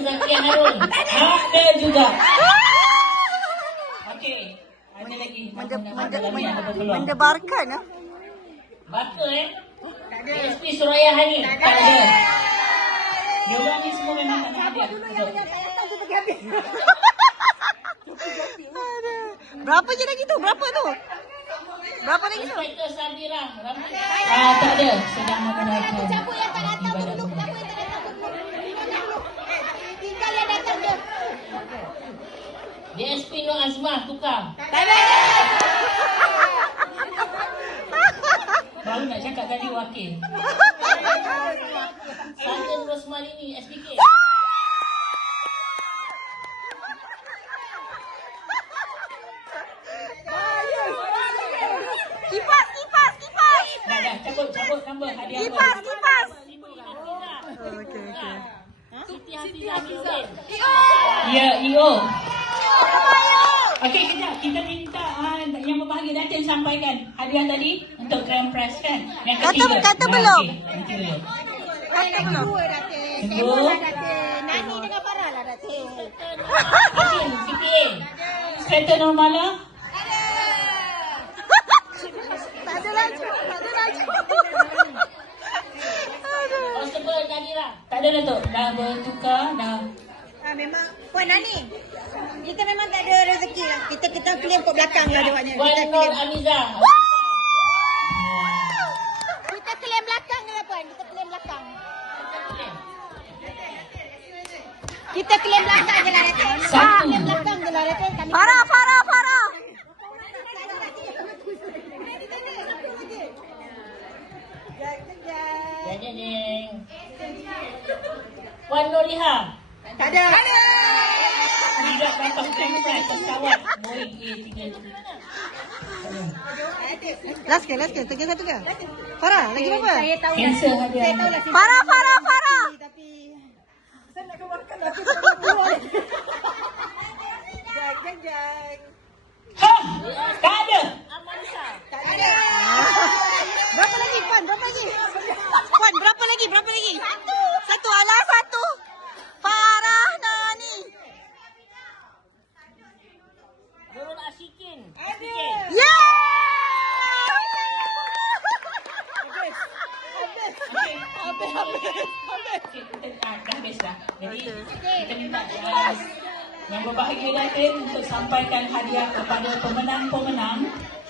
Zakia Harun. Ada juga. Okey. Ada lagi. Mendebarkan ah. Baka tak ada. SP Suraya Hani. Tak ada. Dia orang ni semua memang tak nak hadiah. Berapa je lagi tu? Berapa tu? Berapa lagi tu? Inspektor Sabira. Tak ada. Sedang menggunakan. Siapa yang tak datang dulu? Tinggal yang datang je. DSP Nur Azmah tukar. Tak ada. Baru nak cakap tadi wakil. Sarjan Rosmalini SPK. Kipas. Dah cabut tambah hadiah. Kipas. Okey. Siti Hafizah Hussein. Ya, EO. Okey, kejap. Kita minta yang berbahagia Datin sampaikan hadiah tadi untuk Grand Press kan? Yang ketiga. Kata belum. Okey, nanti dulu. Kata belum. Tunggu. Nani dengan Farah lah Datin. Hakim, CPA. Inspektor Normala. Tak ada laju. Constable Nadira. Tak ada Datuk. Dah bertukar, dah. Memang Puan Nani. Kita memang tak ada rezeki lah. Kita claim kat belakang lah dia buatnya. Wan Nur Amiza. Kita claim belakang je lah Puan. Kita claim belakang. Kita claim belakang je lah Datin. Satu. Claim belakang je lah Datin. Farah. Jeng. Wan Nuriha. Tak ada. Tidak dapat campus pesawat Boeing A320. Last ke? Lagi satu ke? Farah, lagi berapa? Saya tahu lah. Cancel hadiah. Saya tahu lah. Farah. Tapi saya nak keluarkan tapi saya nak keluar. Jeng. Ha! Tak ada. Tak ada. Berapa lagi, Puan? Puan, berapa lagi? Satu. Alah, satu. Farah Nani. Nurul Asyikin. Yeah! Dah habis dah. Jadi kita minta yang berbahagia Datin untuk sampaikan hadiah kepada pemenang-pemenang